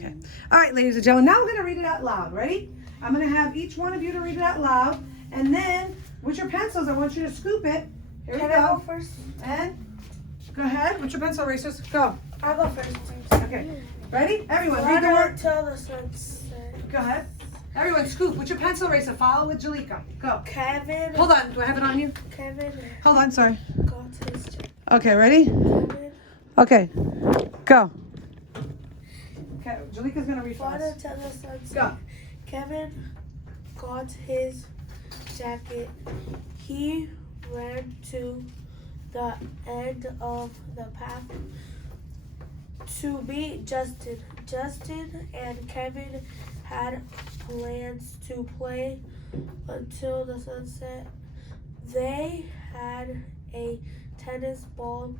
Okay. All right, ladies and gentlemen, now we're going to read it out loud. Ready? I'm going to have each one of you to read it out loud. And then, with your pencils, I want you to scoop it. Here we Can go. I go first? And go ahead with your pencil erasers. Go. I'll go first. Okay. Ready? Everyone, read the Run word. until the sunset. Go ahead. Everyone, scoop with your pencil eraser. Follow with Jalika. Go. Kevin. Hold on. Do I have it on you? Kevin Hold on. Sorry. got his jacket. Okay. Ready? Kevin. Okay. Go. Okay. Jalika's going to read Run first. until the sunset. Go. Kevin got his jacket. He ran to the end of the path to meet Justin. Justin and Kevin had plans to play until the sunset. They had a tennis ball.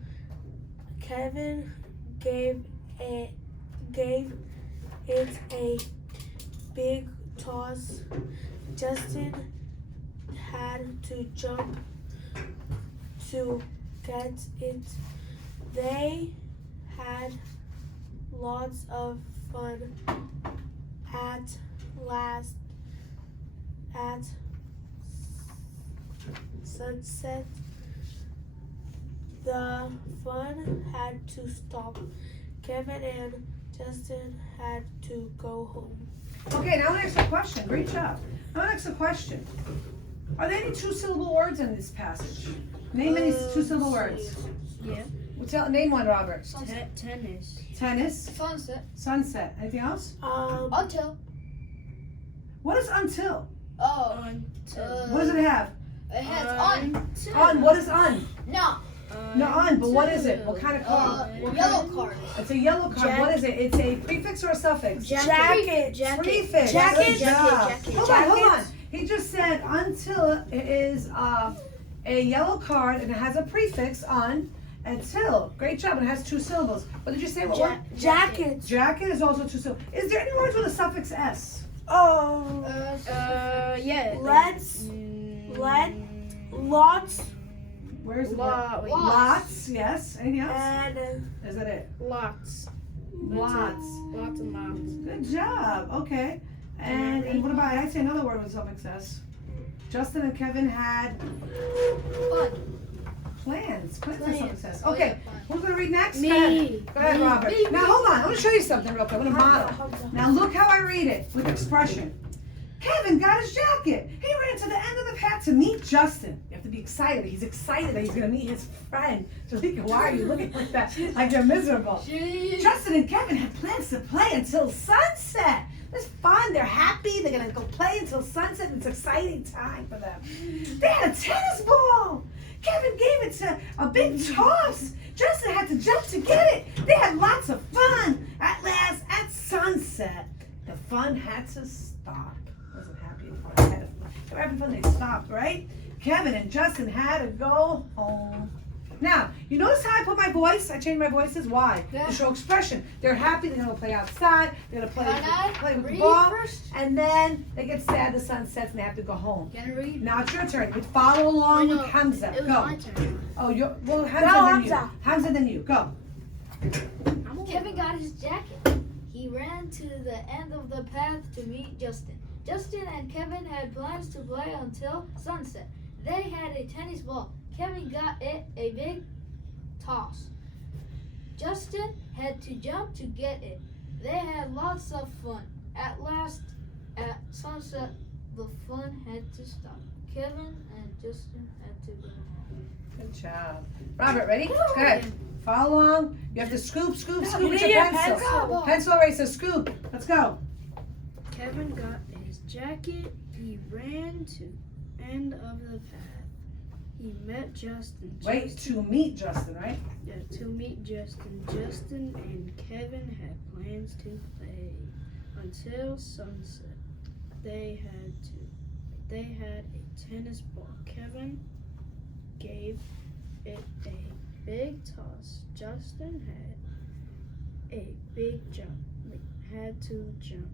Kevin gave it a big toss. Justin had to jump to get it. They had lots of fun. At sunset, the fun had to stop. Kevin and Justin had to go home. Okay, now I'm going to ask a question. Great job. I'm going to ask a question. Are there any two-syllable words in this passage? Name any two-syllable words. Yeah. Name one, Robert. Tennis. Tennis. Sunset. Sunset. Anything else? Until. What is until? Oh. What does it have? It has on. On. What is on? No. No, on. But what is it? What kind of card? Yellow card. It's a yellow card. What is it? It's a prefix or a suffix? Jacket. Prefix. Jacket. Good job. Jacket. Hold on. He just said until it is a yellow card and it has a prefix on until. Great job. And it has two syllables. What did you say? What word? Jacket. Jacket is also two syllables. Is there any words with a suffix s? Oh. Yeah. Lots. Where's the Lo- word? lots. Lots. Yes. Anything else? And Is that it? Lots. Lots. Lots and lots. Good job. Okay. And what about, I'd say another word with suffix s. Justin and Kevin had Fun. plans. Plans with Plans. suffix s. Oh, Okay. yeah, fun. Who's going to read next? Me. Go ahead, Robert. Me. Now hold on. I want to show you something real quick. I'm going to model. Now look how I read it with expression. Kevin got his jacket. He ran to the end of the path to meet Justin. You have to be excited. He's excited that he's going to meet his friend. Jalika, why are you looking like that? Like you're miserable. Justin and Kevin had plans to play until sunset. It's fun. They're happy. They're going to go play until sunset. It's an exciting time for them. They had a tennis ball. Kevin gave it to a big toss. Justin had to jump to get it. They had lots of fun. At last, at sunset, the fun had to stop. Wasn't happy. They were having fun. They stopped, right? Kevin and Justin had to go home. Now, you notice how I put my voice? I changed my voices. Why? Yeah. To show expression. They're happy. They're going to play outside. They're going to Can I play with the read ball. first? And then they get sad. The sun sets and they have to go home. Can I read? Now it's your turn. You follow along with Hamza. It was Go. my turn. Oh, well, Hamza No, then you. Hamza. Hamza then you. Go. Kevin got his jacket. He ran to the end of the path to meet Justin. Justin and Kevin had plans to play until sunset. They had a tennis ball. Kevin got it a big toss. Justin had to jump to get it. They had lots of fun. At last, at sunset, the fun had to stop. Kevin and Justin had to go home. Good job. Robert, ready? Go ahead. Follow along. You have to scoop with you your need your pencil. pencil. Pencil eraser, scoop. Let's go. Kevin got his jacket. He ran to end of the path. He met Justin. Wait, to meet Justin, right? To meet Justin. Justin and Kevin had plans to play until sunset. They had a tennis ball. Kevin gave it a big toss. Justin had a big jump. Had to jump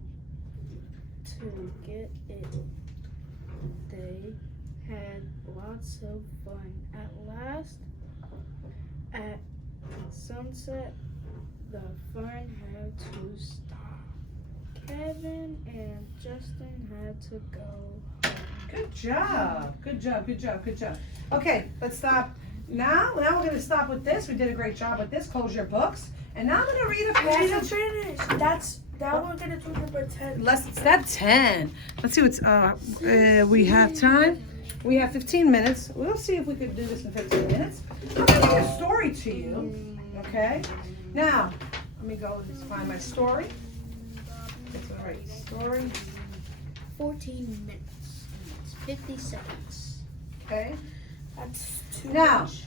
to get it. They had lots of fun. At last, at sunset, the fun had to stop. Kevin and Justin had to go. Good job. Good job. Good job. Good job. Okay, let's stop. Now we're going to stop with this. We did a great job with this. Close your books. And now I'm going to read a We didn't passage. finish. That we're gonna do number 10. Step 10. Let's see what's, we have time. We have 15 minutes. We'll see if we could do this in 15 minutes. I'm going to read a story to you. Okay? Now, let me go and find my story. That's all right. Story. 14 minutes. It's 50 seconds. Okay? That's too Now, much.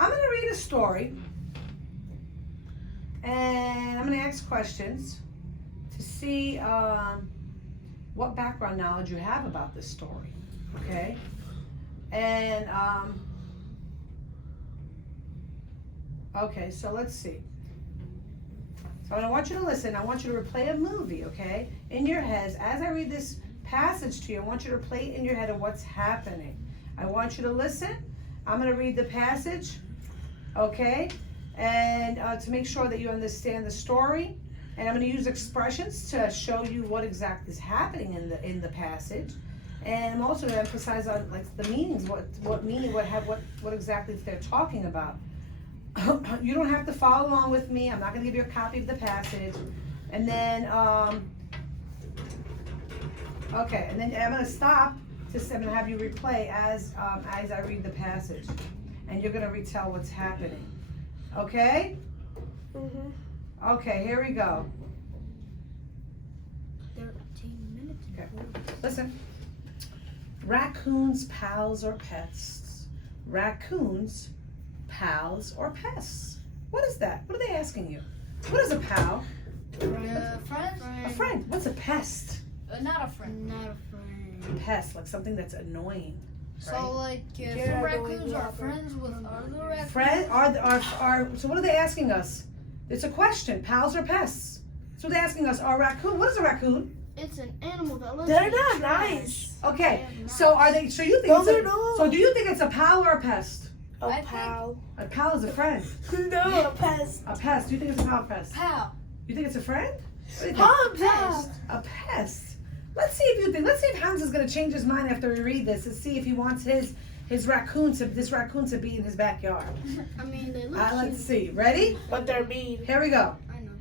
I'm going to read a story. And I'm going to ask questions to see what background knowledge you have about this story. Okay? And, okay, so let's see. So I want you to listen. I want you to replay a movie, okay? In your heads. As I read this passage to you, I want you to play it in your head of what's happening. I want you to listen. I'm going to read the passage, okay? And to make sure that you understand the story. And I'm going to use expressions to show you what exactly is happening in the passage. And I'm also going to emphasize on like the meanings, what meaning, what exactly they're talking about. You don't have to follow along with me. I'm not going to give you a copy of the passage. And then, okay, and then I'm going to stop. I'm going to have you replay as I read the passage, and you're going to retell what's happening. Okay? Mm-hmm. Okay, here we go. 13 minutes. Okay. Listen. Raccoons, pals, or pests? Raccoons, pals, or pests? What is that? What are they asking you? What is a pal? Friends? A friend. What's a pest? Not a friend. Not a friend. A pest, like something that's annoying. So, like, if Yeah, some I know raccoons you are are. friends with other raccoons. Friend are so what are they asking us? It's a question. Pals or pests? So they're asking us, are raccoon, what is a raccoon? It's an animal that lives They're in not trash. nice. Okay, so are they, so you think No, it's a, they're not. so do you think it's a pal or a pest? A I think- pal. A pal is a friend. No, a pest. A pest, do you think it's a pal or pest? Pal. You think it's a friend? What do you think? Pal and pest. A pest. Let's see if Hans is gonna change his mind after we read this and see if he wants this raccoon to be in his backyard. I mean, they look Let's cute. see. Ready? But they're mean. Here we go. I know.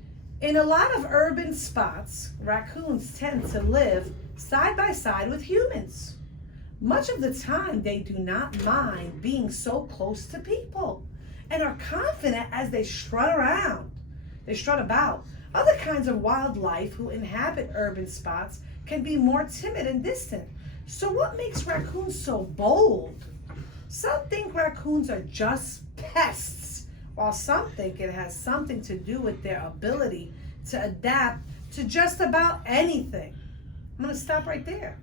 In a lot of urban spots, raccoons tend to live side by side with humans. Much of the time, they do not mind being so close to people and are confident as they strut about. Other kinds of wildlife who inhabit urban spots can be more timid and distant. So what makes raccoons so bold? Some think raccoons are just pests, while some think it has something to do with their ability to adapt to just about anything. I'm going to stop right there.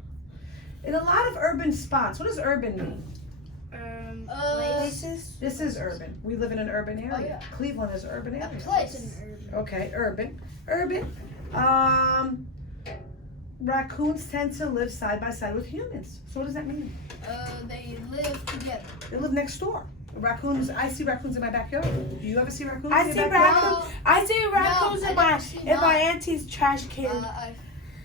In a lot of urban spots, what does urban mean? Places. This is urban. We live in an urban area. Oh, yeah. Cleveland is an urban A area. place. Okay, urban. Raccoons tend to live side by side with humans. So what does that mean? They live together. They live next door. Raccoons. I see raccoons in my backyard. Do you ever see raccoons? I in see your backyard? raccoons. I see raccoons I in my don't see in none. my auntie's trash can. I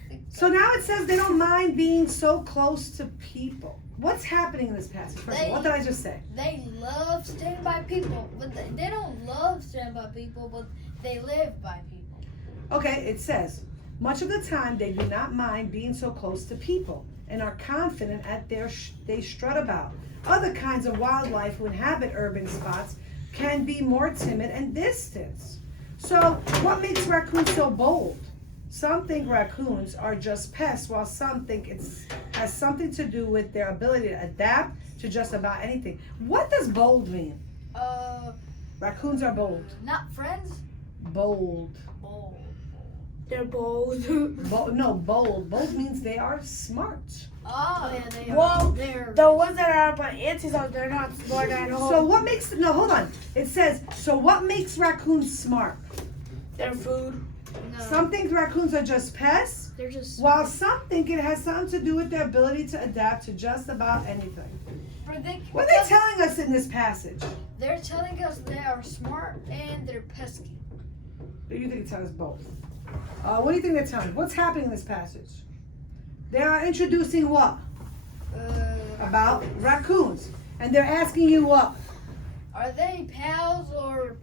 think So now it says they don't mind being so close to people. What's happening in this passage? First of all, what did I just say? they love staying by people, but they don't love staying by people, but they live by people. Okay, it says, much of the time they do not mind being so close to people and are confident at they strut about. Other kinds of wildlife who inhabit urban spots can be more timid and distant. So what makes raccoons so bold? Some think raccoons are just pests, while some think it has something to do with their ability to adapt to just about anything. What does bold mean? Raccoons are bold. Not friends. Bold. Bold. They're bold. Bold. Bold means they are smart. Oh, yeah, they are. Well, They're the ones that are at my auntie's house, they're not smart at all. So what makes, no, hold on. It says, so what makes raccoons smart? Their food. no, Some think raccoons are just pests, they're just while some think it has something to do with their ability to adapt to just about anything. What are they telling us in this passage? They're telling us they are smart and they're pesky. Do you think it tells us both? What do you think they're telling? What's happening in this passage? They are introducing what? About raccoons. And they're asking you what? Are they pals or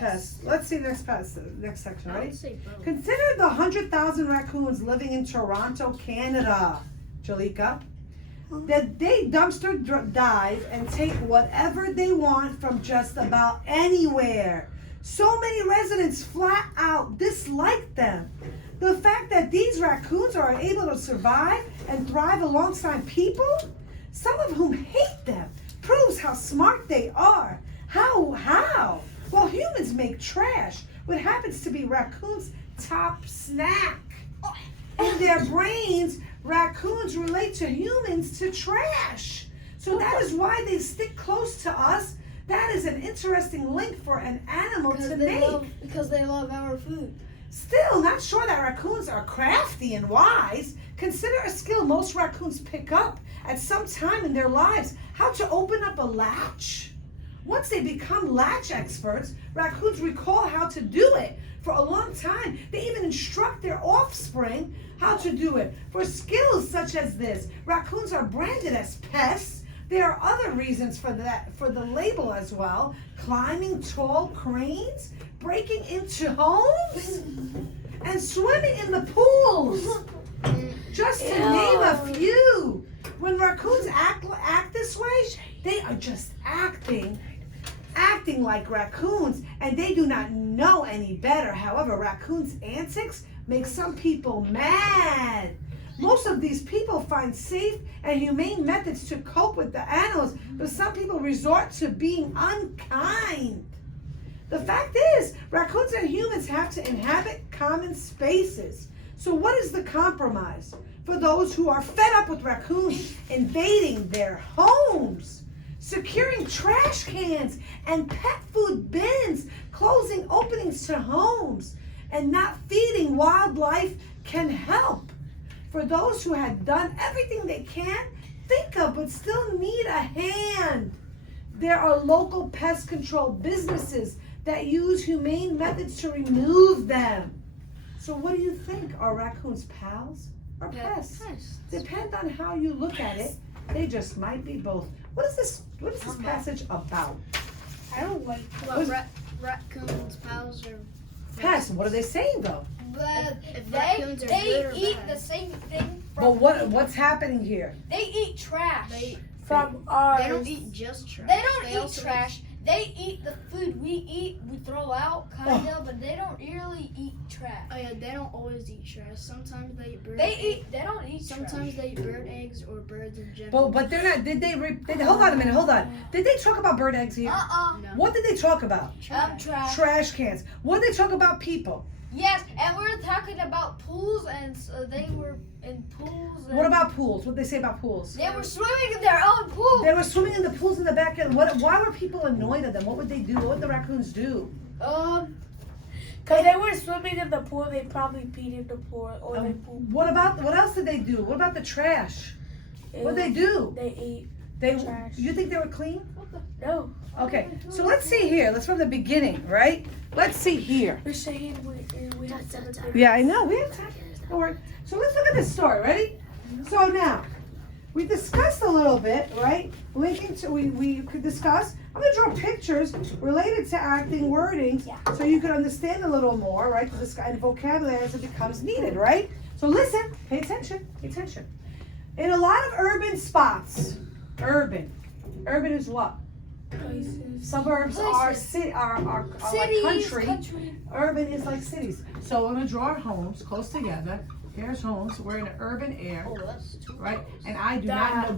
Pests. Let's see next section, I ready? would say both. Consider the 100,000 raccoons living in Toronto, Canada, Jalika. That they dumpster dive and take whatever they want from just about anywhere. So many residents flat out dislike them. The fact that these raccoons are able to survive and thrive alongside people, some of whom hate them, proves how smart they are. How? Well, humans make trash, what happens to be raccoons' top snack. In their brains, raccoons relate to humans to trash. So that is why they stick close to us. That is an interesting link for an animal to make. Because they love our food. Still, not sure that raccoons are crafty and wise. Consider a skill most raccoons pick up at some time in their lives. How to open up a latch. Once they become latch experts, raccoons recall how to do it. For a long time, they even instruct their offspring how to do it. For skills such as this, raccoons are branded as pests. There are other reasons for that, for the label as well. Climbing tall cranes, breaking into homes, and swimming in the pools. Just to name a few. When raccoons act this way, they are just acting like raccoons, and they do not know any better. However, raccoons' antics make some people mad. Most of these people find safe and humane methods to cope with the animals, but some people resort to being unkind. The fact is, raccoons and humans have to inhabit common spaces. So what is the compromise for those who are fed up with raccoons invading their homes? Securing trash cans and pet food bins, closing openings to homes, and not feeding wildlife can help. For those who had done everything they can think of but still need a hand, there are local pest control businesses that use humane methods to remove them. So what do you think? Are raccoons pals or pests? Depend on how you look at it. They just might be both. What is this passage about? I don't like Raccoons, pals, or Pests. What are they saying though? But if raccoons are good they or eat bad. the same thing But from what's happening here? They eat trash. from ours. They don't eat just trash. They don't eat also trash. They eat the food we eat, we throw out, kind of, but they don't really eat trash. Oh yeah, they don't always eat trash. Sometimes they eat bird They don't eat Sometimes trash. they eat bird eggs or birds in general. But they're not. Hold on a minute. Hold on. Did they talk about bird eggs here? No. What did they talk about? Trash. Trash cans. What did they talk about people? Yes, and we were talking about pools, and they were in pools. And What about pools? What did they say about pools? They were swimming in their own pool. They were swimming in the pools in the backyard. Why were people annoyed at them? What would they do? What would the raccoons do? Because they were swimming in the pool, they probably peed in the pool or they pooped. What else did they do? What about the trash? What did they do? They ate. They. Trash. You think they were clean? No. Okay, so let's see here. Let's from the beginning, right? Let's see here. We're saying we have 7 things. Yeah, I know. We have time. Don't worry. So let's look at this story. Ready? So now, we discussed a little bit, right? Linking to, we could discuss. I'm going to draw pictures related to acting wordings so you can understand a little more, right? This kind of vocabulary as it becomes needed, right? So listen, pay attention, pay attention. In a lot of urban spots, urban is what? Places. Suburbs are Places. like Cities, country. Urban is like cities. So I'm gonna draw our homes close together. Here's homes. We're in an urban area, right? And I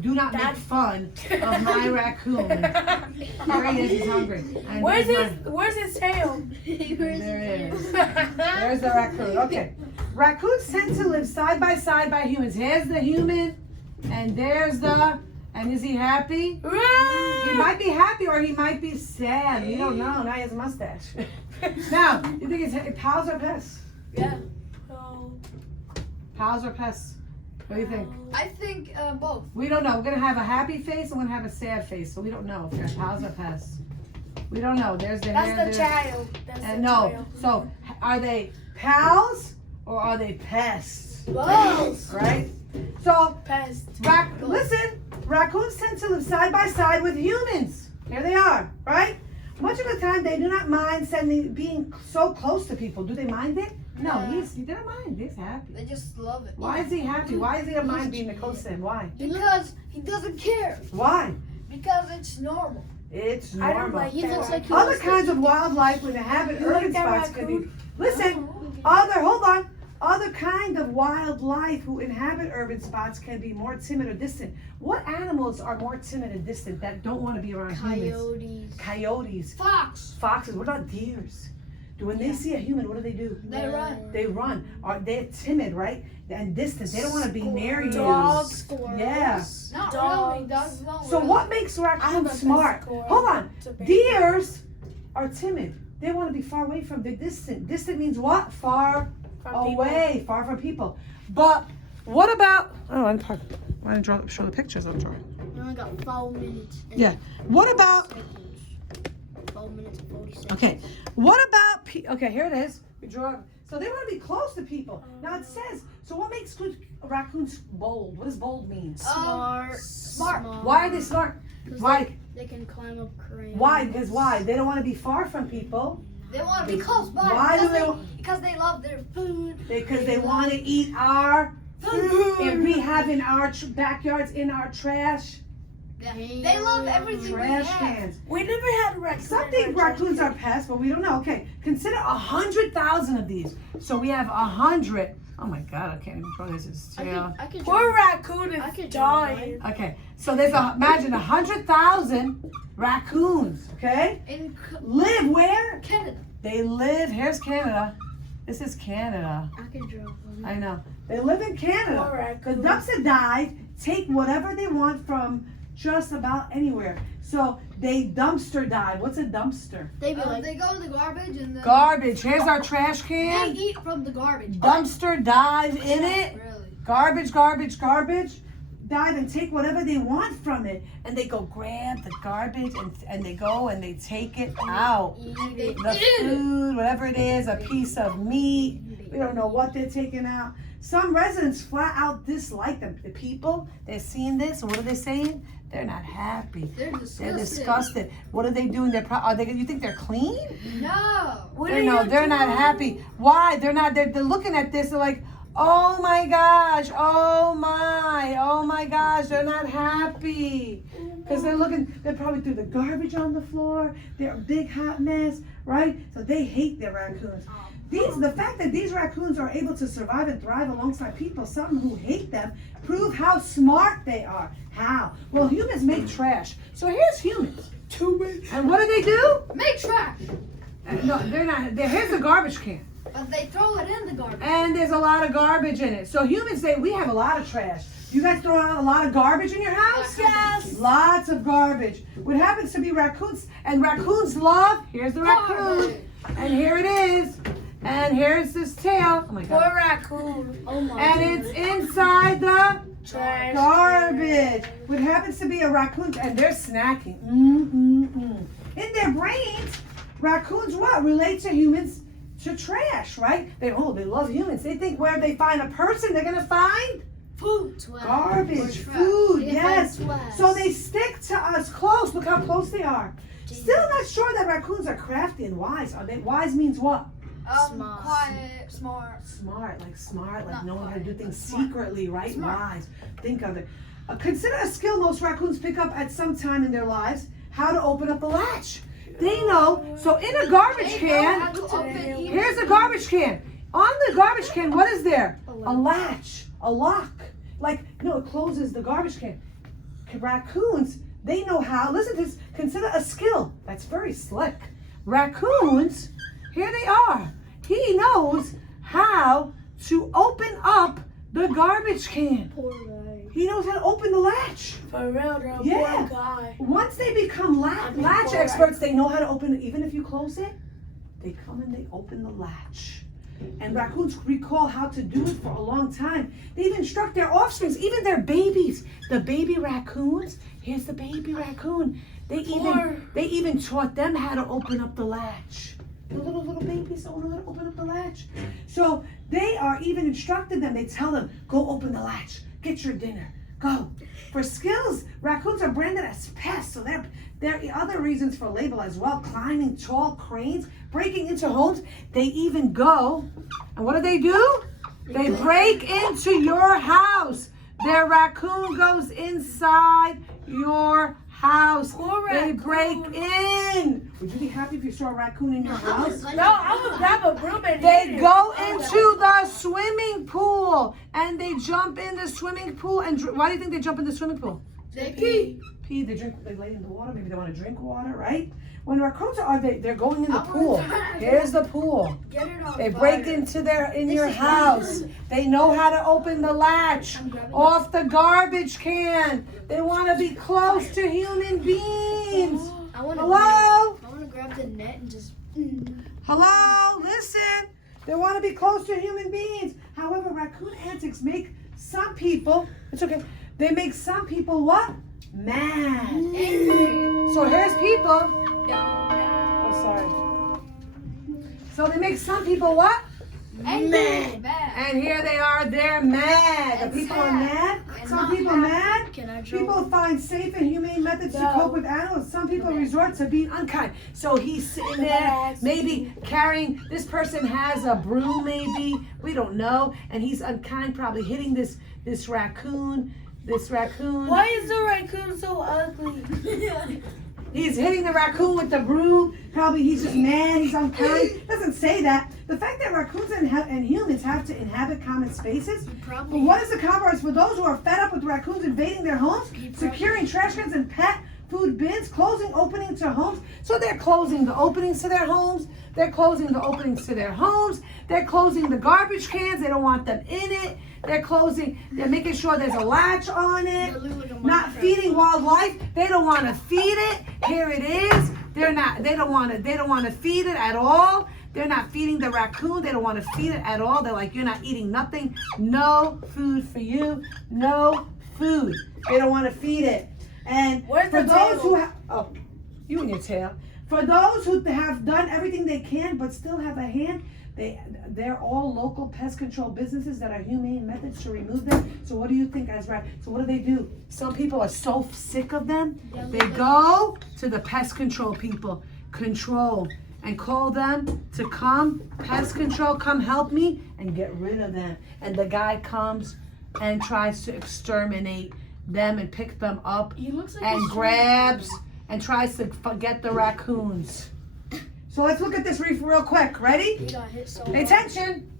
do not make fun of my raccoon. There he is. He's hungry. And Where's his tail? there it is. There's the raccoon. Okay. Raccoons tend to live side by humans. Here's the human, and there's the. And is he happy? He might be happy or he might be sad. We don't know. Now he has a mustache. Now, you think it's pals or pests? Yeah. No. Pals or pests? What do you think? I think both. We don't know. We're going to have a happy face and we're going to have a sad face. So we don't know if they're pals or pests. We don't know. There's the hair That's the there. child. That's And the no. child. So are they Pals or are they pests? Both. Right? So, Pest. listen, raccoons tend to live side by side with humans. Here they are, right? Much of the time, they do not mind being so close to people. Do they mind it? No, he doesn't mind. He's happy. They just love it. Why is he happy? Why does he don't mind being close to him? Why? Because he doesn't care. Why? Because it's normal. It's I don't normal. like He that. looks like he Other wants to kinds of eat wildlife would inhabit You like urban that spots could be. raccoon? Listen, other kind of wildlife who inhabit urban spots can be more timid or distant. What animals are more timid and distant that don't want to be around humans? coyotes. Coyotes, Fox. foxes. What about deers? When they see a human, what do? They run. They run. They're timid, right? And distant. They don't want to be near you. Dogs. Squirrels. Yeah. Not Dogs. really. Dogs don't So really. what makes I have raccoons a smart? squirrel. Hold on. It's a baby. Deers are timid. They want to be far away from. They're distant. Distant means what? Far From away. Far from people. But what about? Oh, I didn't show the pictures I'm drawing. We only got 4 minutes. and Yeah. What about? seconds. 12 minutes and 40 seconds. Okay. What about? Okay, here it is. We draw. So they want to be close to people. Now it says. So what makes raccoons bold? What does bold mean? Smart. Why are they smart? 'Cause Why? They can climb up cranes. Why? Because why? They don't want to be far from people. They want to be close by. Why do they? Because they love their food. Because they want to eat our food. And we have in our backyards, in our trash They love everything we trash have. cans. We never had a raccoon. Some think raccoons are pests, but we don't know. Okay, consider 100,000 of these. So we have 100. Oh my God, I can't even draw this. It's tail. I could Poor raccoon I is could draw dying. Okay, so there's imagine 100,000 raccoons. Okay, In live where? Canada. They live. Here's Canada. This is Canada. I could draw one. I know. They live in Poor Canada. The raccoon. dubstep dive take whatever they want from just about anywhere. So they dumpster dive. What's a dumpster? They'd be like, They go in the garbage and then Garbage. Here's our trash they can. eat from the garbage. Dumpster dive in it. Really? Garbage, garbage, garbage. Dive and take whatever they want from it. And they go grab the garbage and they go and they take it out. And they The food, whatever it is, a piece of meat. We don't know what they're taking out. Some residents flat out dislike them. The people, they're seeing this, and what are they saying? They're not happy. They're disgusted. They're disgusted. What are they doing? Are they? You think they're clean? No. What They're, are no, you they're not doing? happy. Why? They're not. They're looking at this. They're like, oh my gosh, oh my gosh. They're not happy because they're looking. They probably threw the garbage on the floor. They're a big hot mess, right? So they hate their raccoons. The fact that these raccoons are able to survive and thrive alongside people, some who hate them, prove how smart they are. How? Well, humans make trash. So here's humans. Too much. And what do? Make trash. No, they're not. Here's a garbage can. But they throw it in the garbage. And there's a lot of garbage in it. So humans say, we have a lot of trash. You guys throw out a lot of garbage in your house? Yes. Lots of garbage. What happens to be raccoons, and raccoons love, here's the raccoon. And here it is. And here's this tail. Oh my God. Poor raccoon. oh my And it's inside the Trash. garbage. What happens to be a raccoon, and they're snacking. In their brains, raccoons what? Relate to humans to trash, right? They love humans. They think where they find a person, they're gonna find Food. garbage, Or trash. food, They yes. find trash. So they stick to us close. Look how close they are. Still not sure that raccoons are crafty and wise. Are they? Wise means what? Smart. Quiet, smart. Smart, like Not knowing how to do quiet, things smart. secretly, right? Smart. Wise. Think of it. Consider a skill most raccoons pick up at some time in their lives: how to open up a latch. They know. So in a garbage They know how can, to open even- here's a garbage can. On the garbage can, what is there? A latch, a lock. Like, it closes the garbage can. Raccoons, they know how. Listen to this. Consider a skill. That's very slick. Raccoons, here they are. He knows how to open up the garbage can. Poor guy. He knows how to open the latch. For real, though. Yeah. Poor guy. Once they become latch poor experts, they know how to open it. Even if you close it, they come and they open the latch. And raccoons recall how to do it for a long time. They even instruct their offsprings, even their babies. The baby raccoons, here's the baby raccoon. They even taught them how to open up the latch. The little babies don't know how to open up the latch. So they are even instructed them. They tell them, go open the latch. Get your dinner. Go. For skills, raccoons are branded as pests. So there are other reasons for label as well. Climbing tall cranes, breaking into homes. They even go, and what do? They break into your house. Their raccoon goes inside your house. They break in. Would you be happy if you saw a raccoon in your house? No, I would grab a broom and They hit it. go into the swimming pool and they jump in the swimming pool. And why do you think they jump in the swimming pool? They pee. They drink. They lay in the water. Maybe they want to drink water, right? When raccoons are, they're going in the pool. Here's the pool. Get it on They fire. break into your house. They know how to open the latch off the garbage can. They want to be close to human beings. Hello? I want to grab the net and just. Hello? Listen. They want to be close to human beings. However, raccoon antics make some people, it's okay, they make some people what? Mad. So here's people. Oh, sorry. So they make some people what? Mad. And here they are, they're mad. The people are mad. Some people mad. People find safe and humane methods to cope with animals. Some people resort to being unkind. So he's sitting there, maybe carrying, this person has a broom maybe, we don't know. And he's unkind, probably hitting this raccoon. Why is the raccoon so ugly? He's hitting the raccoon with the broom. Probably he's just mad, he's unkind. Doesn't say that. The fact that raccoons and humans have to inhabit common spaces. But what is the compromise for those who are fed up with raccoons invading their homes, securing trash cans and pet food bins, closing openings to homes? So they're closing the openings to their homes. They're closing the openings to their homes. They're closing the garbage cans. They don't want them in it. They're making sure there's a latch on it. Not feeding wildlife. They don't want to feed it. Here it is. They don't want to feed it at all. They're not feeding the raccoon. They don't want to feed it at all. They're like, you're not eating nothing. No food for you. No food. They don't want to feed it. And Where's for the those tail? who you and your tail. For those who have done everything they can but still have a hand, they're all local pest control businesses that are humane methods to remove them. So what do you think, Ezra? So what do? Some people are so sick of them, they go to the pest control people, and call them to come, pest control, come help me, and get rid of them. And the guy comes and tries to exterminate them and pick them up and grabs and tries to get the raccoons. So let's look at this real quick. Ready? Pay attention.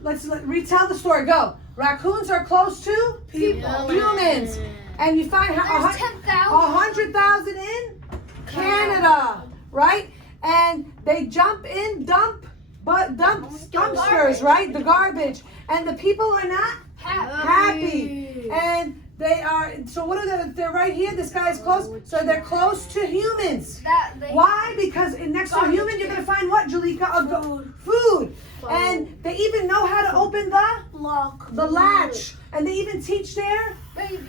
Let's retell the story. Go. Raccoons are close to humans. And you find 100,000 in Canada, right? And they jump in dumpsters, right? The garbage. And the people are not happy. And they are, so what are they're right here, this guy is close, so they're close to humans. Why? Because next to a human, you're gonna find what, Jalika? Food. And they even know how to open the latch. And they even teach their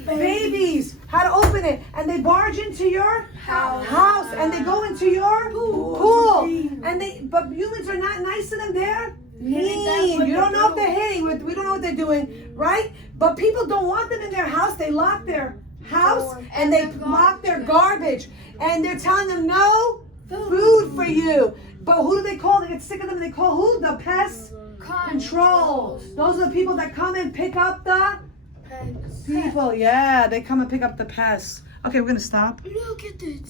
babies how to open it. And they barge into your house. And they go into your pool. And but humans are not nice to them. They're mean. You don't know if they're hitting. We don't know what they're doing, right? But people don't want them in their house. They lock their house and they lock their garbage. And they're telling them no food for you. But who do they call? They get sick of them. They call who? The pest control. Those are the people that come and pick up the people. Yeah, they come and pick up the pests. Okay, we're gonna stop. Look at this.